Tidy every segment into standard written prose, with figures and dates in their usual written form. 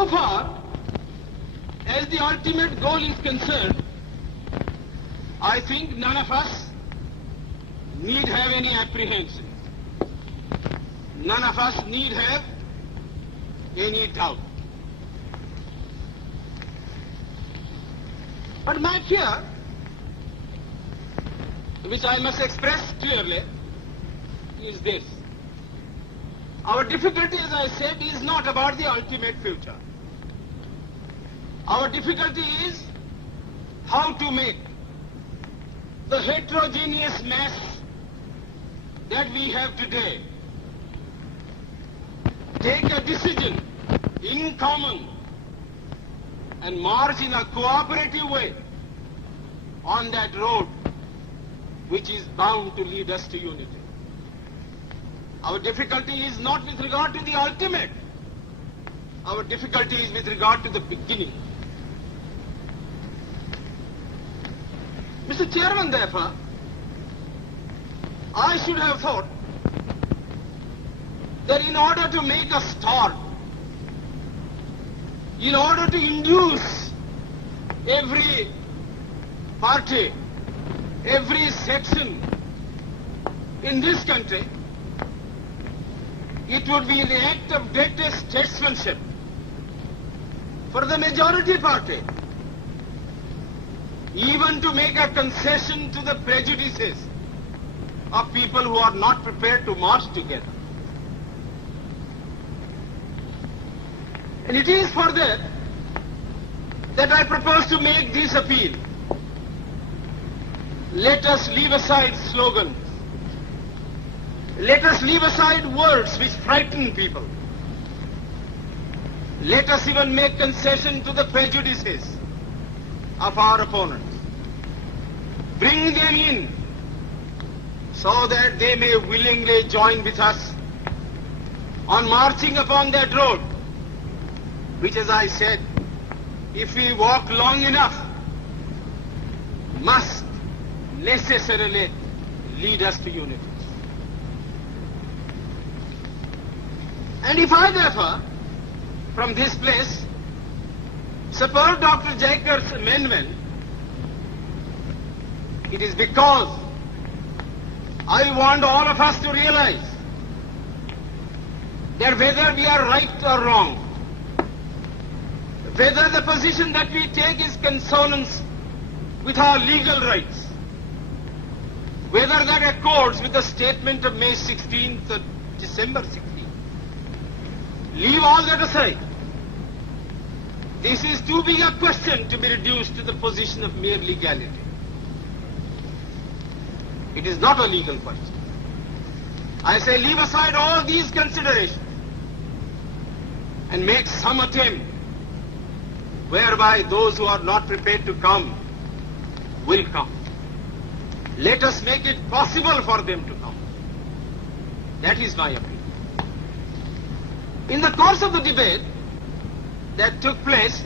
So far as the ultimate goal is concerned, I think none of us need have any apprehension. None of us need have any doubt. But my fear, which I must express clearly, is this. Our difficulty, as I said, is not about the ultimate future. Our difficulty is how to make the heterogeneous mass that we have today take a decision in common and march in a cooperative way on that road which is bound to lead us to unity. Our difficulty is not with regard to the ultimate. Our difficulty is with regard to the beginning. Mr. Chairman, therefore, I should have thought that in order to make a start, in order to induce every party, every section in this country, it would be the act of greatest statesmanship for the majority party even to make a concession to the prejudices of people who are not prepared to march together. And it is for that I propose to make this appeal. Let us leave aside slogans. Let us leave aside words which frighten people. Let us even make concession to the prejudices of our opponents. Bring them in so that they may willingly join with us on marching upon that road, which, as I said, if we walk long enough, must necessarily lead us to unity. And if I, therefore, from this place, support Dr. Jaikar's amendment, it is because I want all of us to realize that whether we are right or wrong, whether the position that we take is consonance with our legal rights, whether that accords with the statement of May 16th or December 16th, leave all that aside. This is too big a question to be reduced to the position of mere legality. It is not a legal question. I say leave aside all these considerations and make some attempt whereby those who are not prepared to come will come. Let us make it possible for them to come. That is my appeal. In the course of the debate that took place,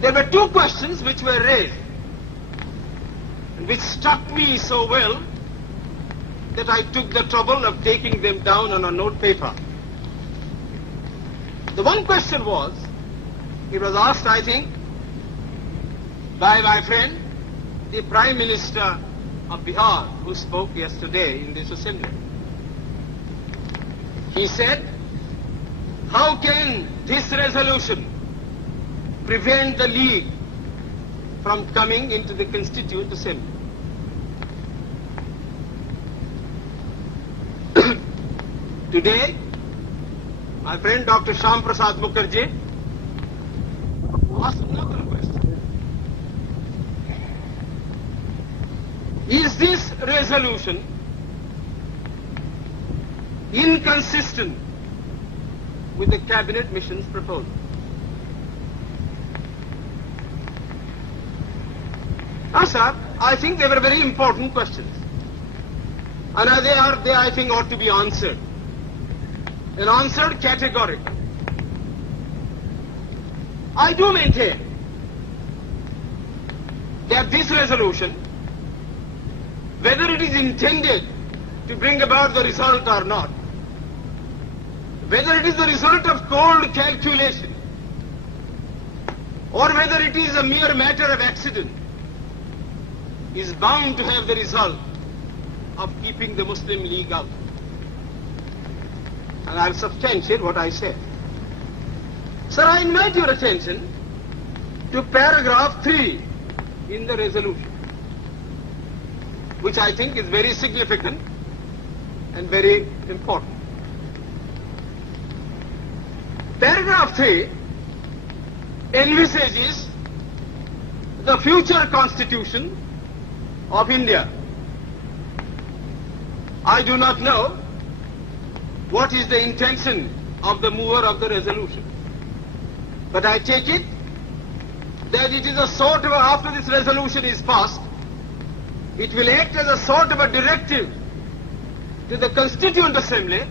there were two questions which were raised, and which struck me so well that I took the trouble of taking them down on a note paper. The one question was, it was asked, I think, by my friend, the Prime Minister of Bihar, who spoke yesterday in this assembly. He said, how can this resolution prevent the League from coming into the Constituent Assembly? Today, my friend Dr. Shyam Prasad Mukherjee asked another question. Is this resolution inconsistent with the Cabinet Mission's proposal? Now, sir, I think they were very important questions. And they I think, ought to be answered. And answered categorically. I do maintain that this resolution, whether it is intended to bring about the result or not, whether it is the result of cold calculation or whether it is a mere matter of accident, is bound to have the result of keeping the Muslim League out. And I'll substantiate what I said. Sir, I invite your attention to paragraph 3 in the resolution, which I think is very significant and very important. Paragraph 3 envisages the future constitution of India. I do not know what is the intention of the mover of the resolution, but I take it that it is a sort of, after this resolution is passed, it will act as a sort of a directive to the Constituent Assembly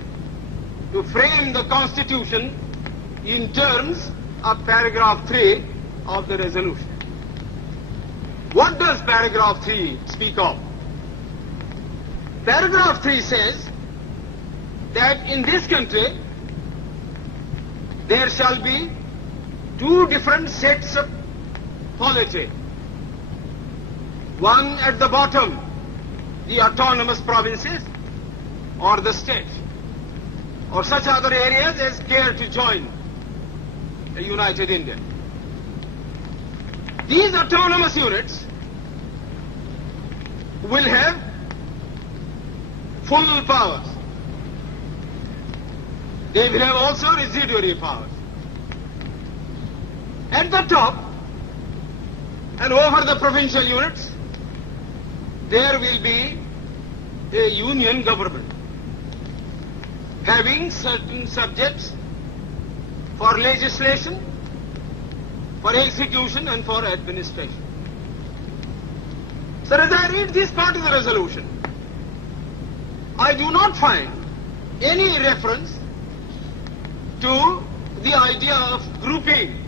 to frame the Constitution in terms of paragraph 3 of the resolution. What does paragraph 3 speak of? Paragraph 3 says that in this country there shall be two different sets of polity. One at the bottom, the autonomous provinces or the state, or such other areas as care to join a united India. These autonomous units will have full powers. They will have also residuary powers. At the top and over the provincial units, there will be a union government having certain subjects for legislation, for execution and for administration. So as I read this part of the resolution, I do not find any reference to the idea of grouping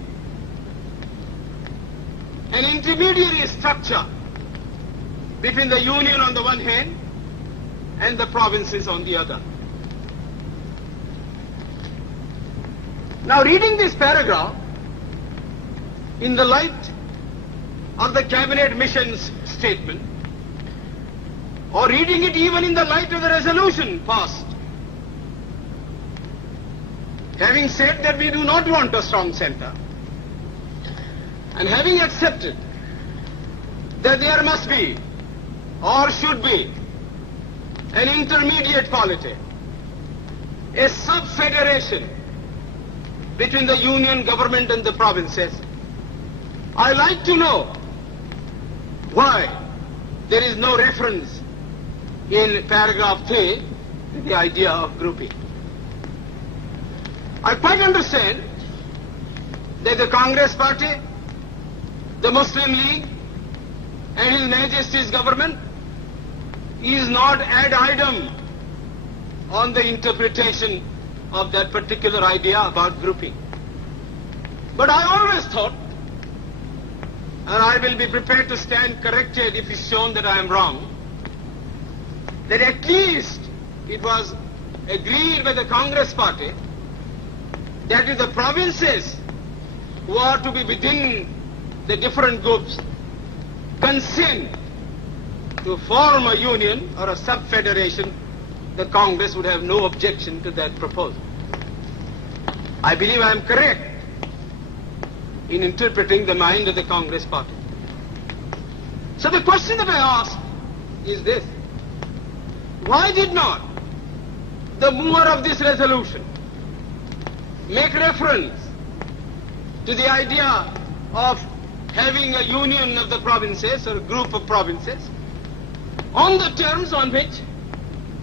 an intermediary structure between the union on the one hand and the provinces on the other. Now, reading this paragraph in the light of the cabinet mission's statement, or reading it even in the light of the resolution passed, having said that we do not want a strong center, and having accepted that there must be or should be an intermediate polity, a sub-federation between the union government and the provinces, I like to know why there is no reference in paragraph 3 to the idea of grouping. I quite understand that the Congress Party, the Muslim League and His Majesty's government is not ad idem on the interpretation of that particular idea about grouping. But I always thought, and I will be prepared to stand corrected if it's shown that I am wrong, that at least it was agreed by the Congress Party that if the provinces who are to be within the different groups consent to form a union or a sub-federation, the Congress would have no objection to that proposal. I believe I am correct in interpreting the mind of the Congress Party. So the question that I ask is this: why did not the mover of this resolution make reference to the idea of having a union of the provinces or a group of provinces on the terms on which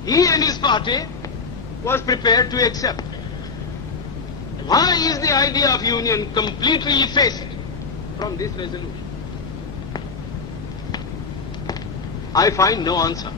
he and his party was prepared to accept? Why is the idea of union completely effaced from this resolution? I find no answer.